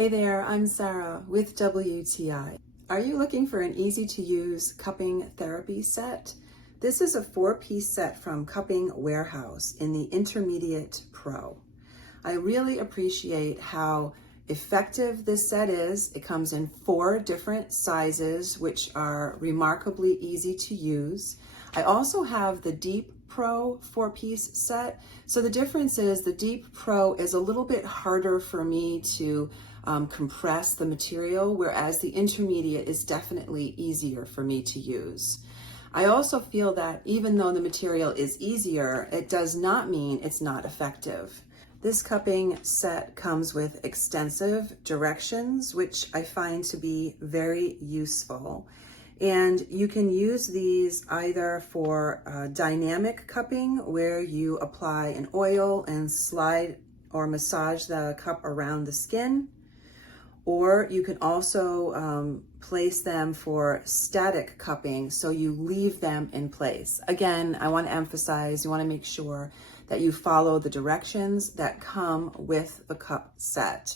Hey there, I'm Sarah with WTI. Are you looking for an easy-to-use cupping therapy set? This is a 4-piece set from Cupping Warehouse in the Intermediate Pro. I really appreciate how effective this set is. It comes in 4 different sizes, which are remarkably easy to use. I also have the Deep Pro 4-piece set. So the difference is the Deep Pro is a little bit harder for me to compress the material, whereas the Intermediate is definitely easier for me to use. I also feel that even though the material is easier, it does not mean it's not effective. This cupping set comes with extensive directions, which I find to be very useful. And you can use these either for dynamic cupping, where you apply an oil and slide or massage the cup around the skin, or you can also place them for static cupping, so you leave them in place. Again, I want to emphasize, you want to make sure that you follow the directions that come with the cup set.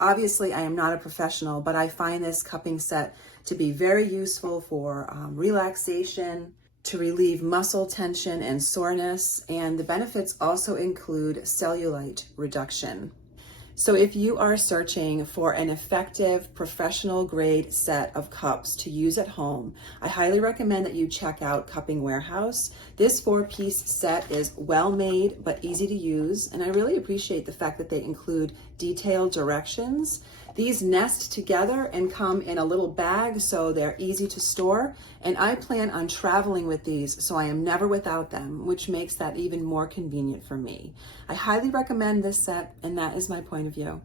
Obviously, I am not a professional, but I find this cupping set to be very useful for relaxation, to relieve muscle tension and soreness, and the benefits also include cellulite reduction. So if you are searching for an effective professional grade set of cups to use at home, I highly recommend that you check out Cupping Warehouse. This 4-piece set is well made but easy to use, and I really appreciate the fact that they include detailed directions. These nest together and come in a little bag, so they're easy to store, and I plan on traveling with these, so I am never without them, which makes that even more convenient for me. I highly recommend this set, and that is my point of view.